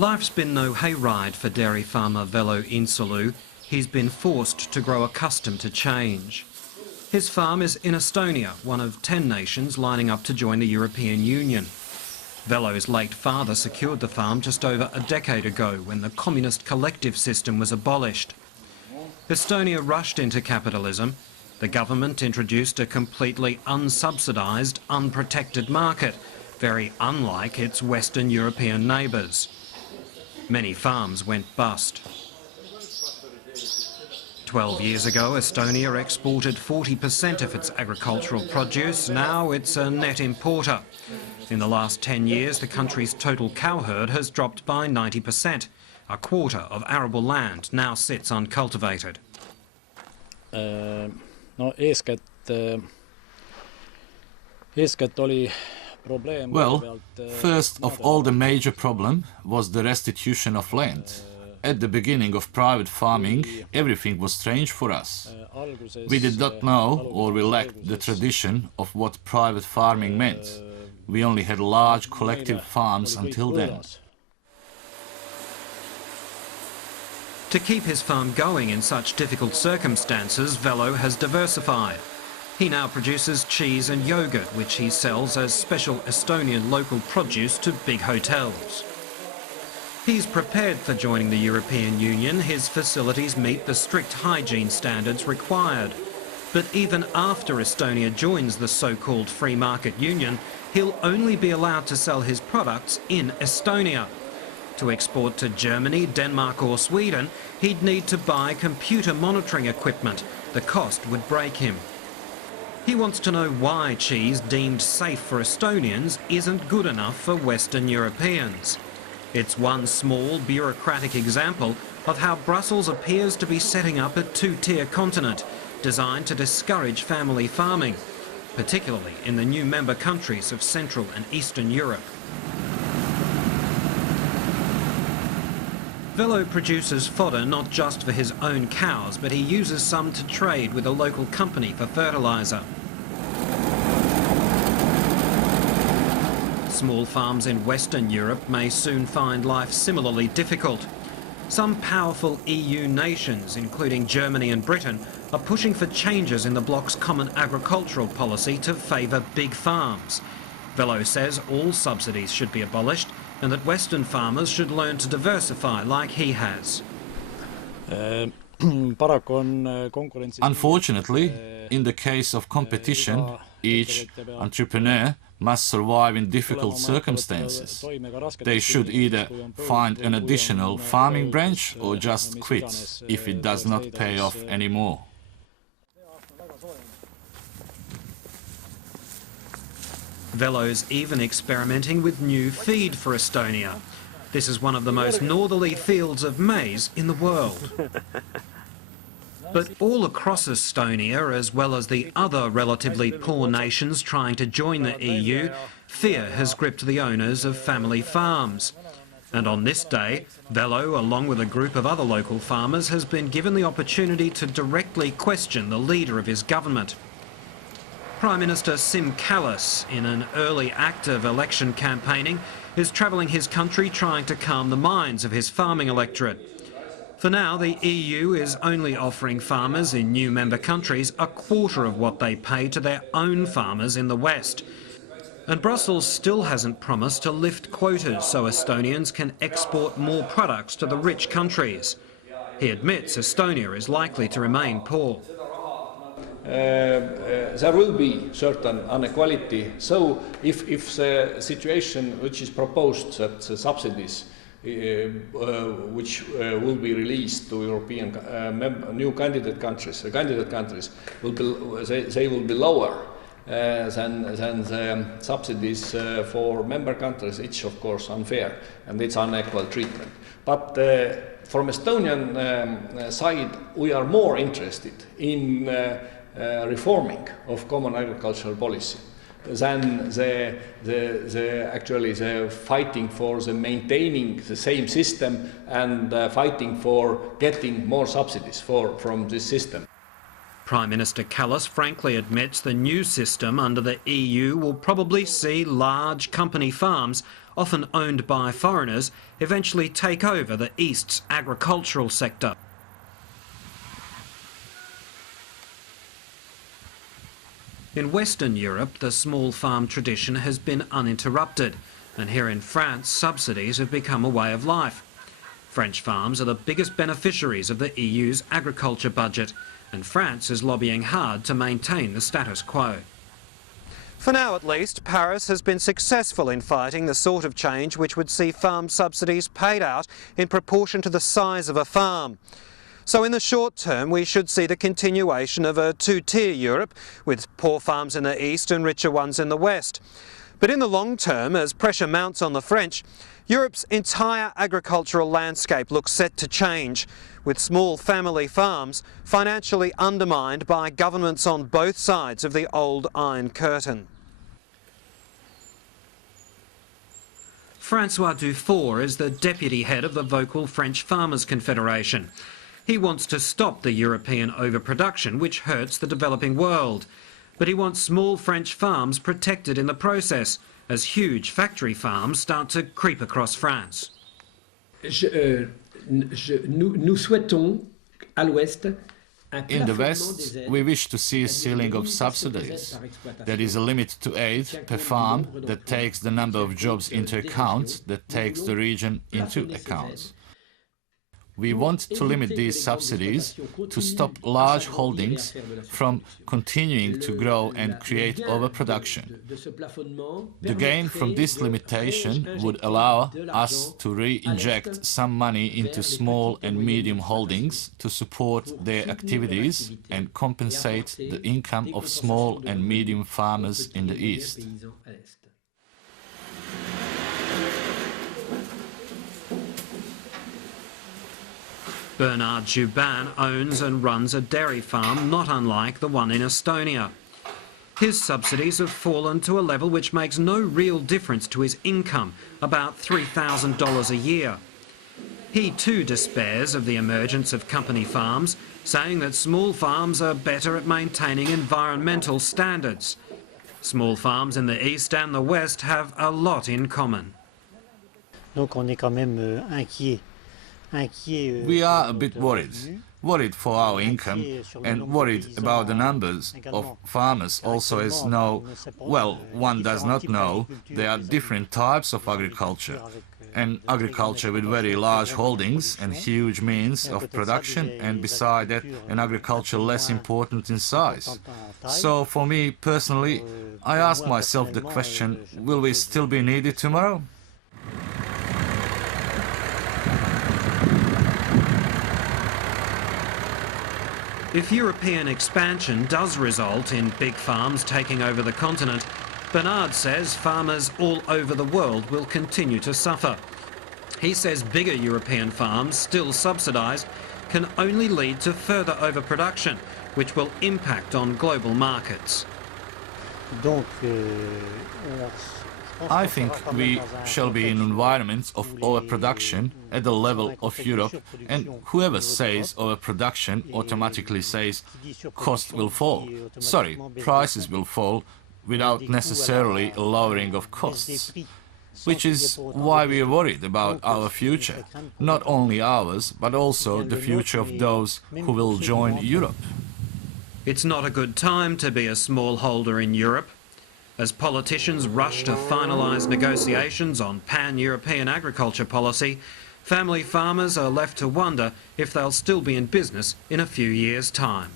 Life's been no hayride for dairy farmer Velo Insalu. He's been forced to grow accustomed to change. His farm is in Estonia, one of 10 nations lining up to join the European Union. Velo's late father secured the farm just over a decade ago when the communist collective system was abolished. Estonia rushed into capitalism. The government introduced a completely unsubsidised, unprotected market, very unlike its Western European neighbours. Many farms went bust. 12 years ago, Estonia exported 40% of its agricultural produce. Now it's a net importer. In the last 10 years, the country's total cow herd has dropped by 90%. A quarter of arable land now sits uncultivated. Well, first of all, the major problem was the restitution of land. At the beginning of private farming, everything was strange for us. We did not know, or we lacked the tradition of what private farming meant. We only had large collective farms until then. To keep his farm going in such difficult circumstances, Velo has diversified. He now produces cheese and yogurt, which he sells as special Estonian local produce to big hotels. He's prepared for joining the European Union. His facilities meet the strict hygiene standards required. But even after Estonia joins the so-called free market union, he'll only be allowed to sell his products in Estonia. To export to Germany, Denmark or Sweden, he'd need to buy computer monitoring equipment. The cost would break him. He wants to know why cheese deemed safe for Estonians isn't good enough for Western Europeans. It's one small bureaucratic example of how Brussels appears to be setting up a two-tier continent designed to discourage family farming, particularly in the new member countries of Central and Eastern Europe. Velo produces fodder not just for his own cows, but he uses some to trade with a local company for fertiliser. Small farms in Western Europe may soon find life similarly difficult. Some powerful EU nations, including Germany and Britain, are pushing for changes in the bloc's common agricultural policy to favour big farms. Velo says all subsidies should be abolished and that Western farmers should learn to diversify like he has. Unfortunately, in the case of competition, each entrepreneur must survive in difficult circumstances. They should either find an additional farming branch or just quit if it does not pay off anymore. Velo's even experimenting with new feed for Estonia. This is one of the most northerly fields of maize in the world. But all across Estonia, as well as the other relatively poor nations trying to join the EU, fear has gripped the owners of family farms. And on this day, Velo, along with a group of other local farmers, has been given the opportunity to directly question the leader of his government. Prime Minister Sim Kallas, in an early act of election campaigning, is travelling his country trying to calm the minds of his farming electorate. For now, the EU is only offering farmers in new member countries a quarter of what they pay to their own farmers in the West. And Brussels still hasn't promised to lift quotas so Estonians can export more products to the rich countries. He admits Estonia is likely to remain poor. There will be certain inequality. So if the situation which is proposed, that the subsidies which will be released to European new candidate countries will be, they will be lower than the subsidies for member countries. It's of course unfair and it's unequal treatment. But from Estonian side, we are more interested in reforming of common agricultural policy than actually the fighting for the maintaining the same system and fighting for getting more subsidies from this system. Prime Minister Kallas frankly admits the new system under the EU will probably see large company farms often owned by foreigners, eventually take over the East's agricultural sector. In Western Europe, the small farm tradition has been uninterrupted, and here in France, subsidies have become a way of life. French farms are the biggest beneficiaries of the EU's agriculture budget, and France is lobbying hard to maintain the status quo. For now at least, Paris has been successful in fighting the sort of change which would see farm subsidies paid out in proportion to the size of a farm. So in the short term we should see the continuation of a two-tier Europe, with poor farms in the east and richer ones in the west. But in the long term, as pressure mounts on the French, Europe's entire agricultural landscape looks set to change, with small family farms financially undermined by governments on both sides of the old Iron Curtain. Francois Dufour is the deputy head of the vocal French Farmers' Confederation. He wants to stop the European overproduction, which hurts the developing world. But he wants small French farms protected in the process, as huge factory farms start to creep across France. Nous souhaitons, à l'Ouest, in the West, we wish to see a ceiling of subsidies. That is a limit to aid per farm that takes the number of jobs into account, that takes the region into account. We want to limit these subsidies to stop large holdings from continuing to grow and create overproduction. The gain from this limitation would allow us to re-inject some money into small and medium holdings to support their activities and compensate the income of small and medium farmers in the East. Bernard Jubin owns and runs a dairy farm not unlike the one in Estonia. His subsidies have fallen to a level which makes no real difference to his income, about $3,000 a year. He too despairs of the emergence of company farms, saying that small farms are better at maintaining environmental standards. Small farms in the east and the west have a lot in common. Donc on est quand même inquiet. We are a bit worried for our income and worried about the numbers of farmers also, as one does not know, there are different types of agriculture. An agriculture with very large holdings and huge means of production, and beside that an agriculture less important in size. So for me personally, I ask myself the question, will we still be needed tomorrow? If European expansion does result in big farms taking over the continent, Bernard says farmers all over the world will continue to suffer. He says bigger European farms, still subsidised, can only lead to further overproduction, which will impact on global markets. I think we shall be in an environment of overproduction at the level of Europe, and whoever says overproduction automatically says cost will fall. Sorry, prices will fall without necessarily a lowering of costs. Which is why we are worried about our future, not only ours, but also the future of those who will join Europe. It's not a good time to be a smallholder in Europe. As politicians rush to finalise negotiations on pan-European agriculture policy, family farmers are left to wonder if they'll still be in business in a few years' time.